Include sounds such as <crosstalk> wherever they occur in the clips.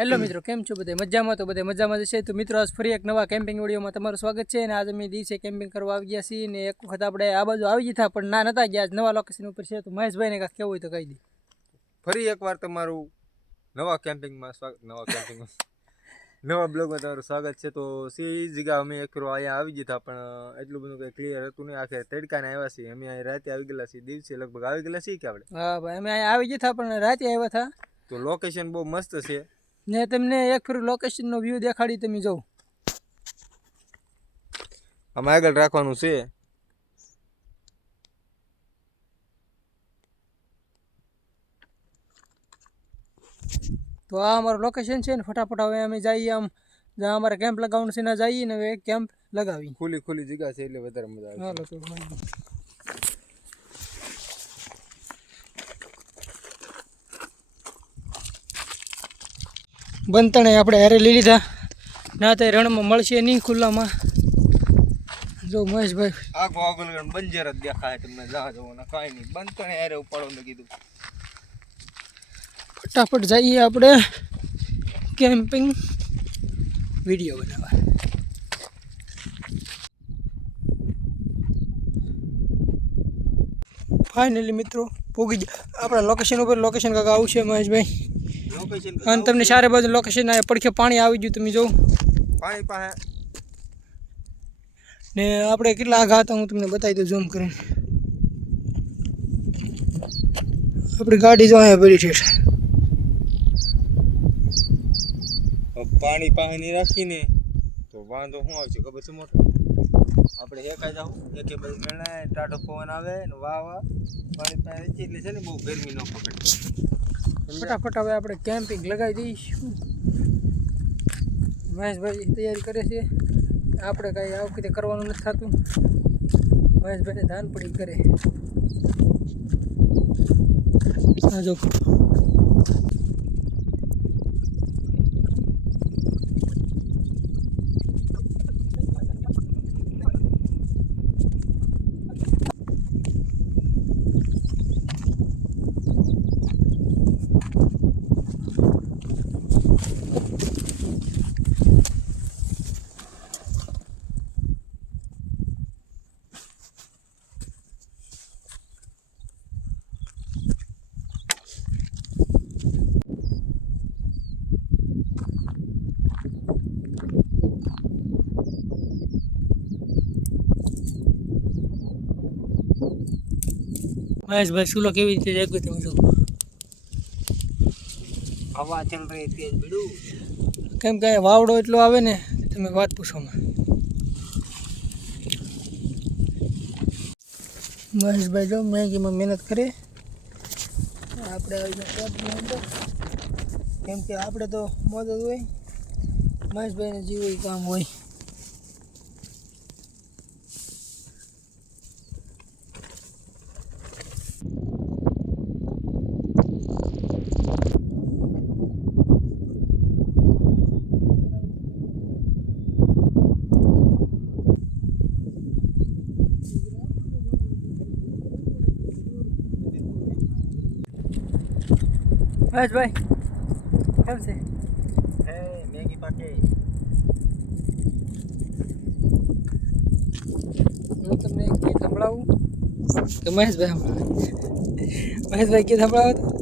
Hello મિત્રો કેમ છો બધે? મજામાં તો બધે મજામાં જશે તો મિત્રો આજ ફરી એક નવા કેમ્પિંગ વિડીયોમાં તમારું સ્વાગત છે અને આજે અમે દિવસે કેમ્પિંગ કરવા આવી ગયા છીએ ને એક વખત આપણે આ બાજુ આવી ગયા પણ ના નતા ગયા. નવા લોકેશન ઉપર છે. તો મહેશભાઈને કાંઈક કેવું હોય તો કહી દે. ફરી એકવાર તમારું નવા કેમ્પિંગમાં સ્વાગત નવા કેમ્પિંગમાં <laughs> નવા બ્લોગમાં તમારું સ્વાગત છે. તો સી જગ્યા અમે એક અહીંયા આવી ગયા પણ એટલું બધું કંઈ ક્લિયર હતું નહીં. આખરે તડકાને આવ્યા છીએ. અમે અહીં રાતે આવી ગયેલા છીએ. દિવસે લગભગ આવી ગયેલા છીએ કે આપણે? હા ભાઈ અમે અહીંયા આવી ગયા હતા પણ રાતે આવ્યા હતા. તો લોકેશન બહુ મસ્ત છે. ને તમને એક ફેર લોકેશનનો વ્યૂ દેખાડી તમે જાઓ. આમાં આગળ રાખવાનું છે. તો આ અમારું લોકેશન છે ને ફટાફટ હવે અમે જઈએ આમ જ્યાં અમારે કેમ્પ લગાવવાનું છે ત્યાં જઈએ ને હવે કેમ્પ લગાવી ખુલ્લી ખુલ્લી જગ્યા છે એટલે વધારે મજા આવે હાલો તો બંતણે આપણે હારે લઈ લીધા. ના તે રણમાં મળશે નહીં ખુલ્લામાં. જો મહેશભાઈ. આખો આગળ બંજર જ દેખાય તમને. જા જવાના કાંઈ નહીં. બંતણે હારે ઉપાડો ને કીધું. ફટાફટ જઈએ આપણે કેમ્પિંગ વીડિયો બનાવવા. ફાઇનલી મિત્રો પૂગી આપણા લોકેશન ઉપર લોકેશન કાકા આવશે મહેશભાઈ. અને તમને ચારે બાજુ લોકેશન આવે પડખે પાણી આવી ગયું તમે જોઉં પાણી પાસે. ને આપણે કેટલા આઘા હતા હું તમને બતાવી દઉં ઝૂમ કરીને. આપણી ગાડી જો અહીંયા પડી છે. પાણી પાસે નહીં રાખીને તો વાંધો શું આવશે ખબર છે મોટો? આપણે એકાઈ જાવ એકે બધું મેળાય ટાઢો પવન આવે ને વાહ વાહ. પાણી પાસે એટલે છે ને બહુ ગરમી ન પકડે. ફટાફટ હવે આપણે કેમ્પિંગ લગાવી દઈશું. મહેશભાઈ તૈયારી કરે છે. આપણે કાંઈ આ વખતે કરવાનું નથી થતું. મહેશભાઈને ધાન પડી કરે. આ જો મહેશભાઈ સુલો કેવી રીતે જાગ્યો તમે જો? હવા ચાલ રહી તેજ બીડું કેમ કે વાવડો એટલો આવે ને તમે વાત પૂછોમાં મહેશભાઈ જો મેગીમાં મહેનત કરે. આપણે કેમ કે આપણે તો મદદ હોય. મહેશભાઈને જીવ કામ હોય. મહેશભાઈ કેમ છે? હે મેગી પાકે. હું તમને ગીત સંભળાવું? તો મહેશભાઈ મહેશભાઈ ગીત સંભળાવો તો?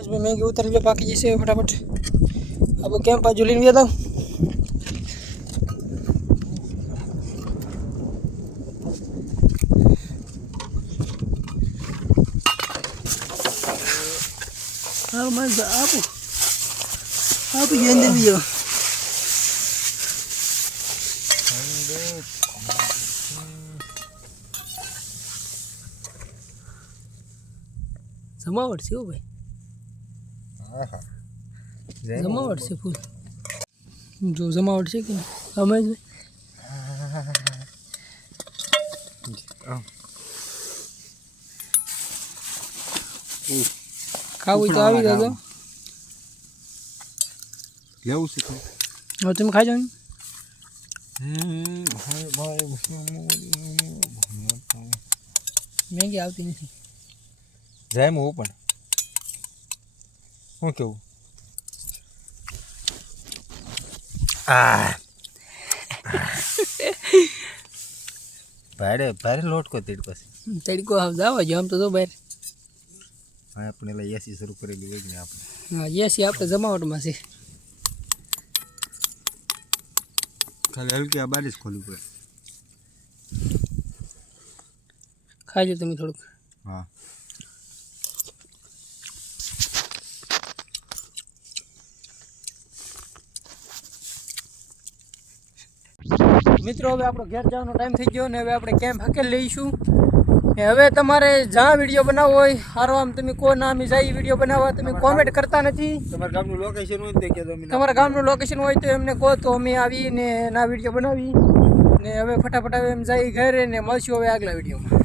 મહેશભાઈ મેગી ઉતારી લો બાકી જશે ફટાફટ આપણે કેમ બાજુ લઈને ગયા હતા હા મહેશભાઈ આપો આપી ગયો અંદર બીજો જમાવટ છે હો ભાઈ હા જમાવટ છે ફૂલ. જો જમાવટ છે કે નહીં? અમે જ ખાવું તો આવી જજો. લેવું છે હવે તમે ખાઈ જાઓ મેગી આવતી નથી. જાય હું પણ. શું કેવું? આ ભાડે ભારે લોટકો તડકો છે તડકો આવ જાવા જો આમ તો જો બહાર. હા આપણે એટલે એસી શરૂ કરેલી હોય ને આપણે. હા એસી આપણે જમાવટમાં છે. ખાલી હલકી આ બારીશ ખોલવી પડે. ખાઈ લો તમે થોડુંક. હા. મિત્રો હવે આપણો ઘેર જવાનો ટાઈમ થઈ ગયો ને હવે આપણે કેમ્પ હકેલ લઈશું. ને હવે તમારે જ્યાં વીડિયો બનાવવો હોય હારો આમ તમે કો ના અમે જાય વીડિયો બનાવવા. તમે કોમેન્ટ કરતા નથી. તમારા ગામનું લોકેશન હોય તો તમારા ગામનું લોકેશન હોય તો એમને કહો તો અમે આવીને ના વીડિયો બનાવી. ને હવે ફટાફટ હવે એમ જાય ઘરે ને મળશું હવે આગલા વિડીયોમાં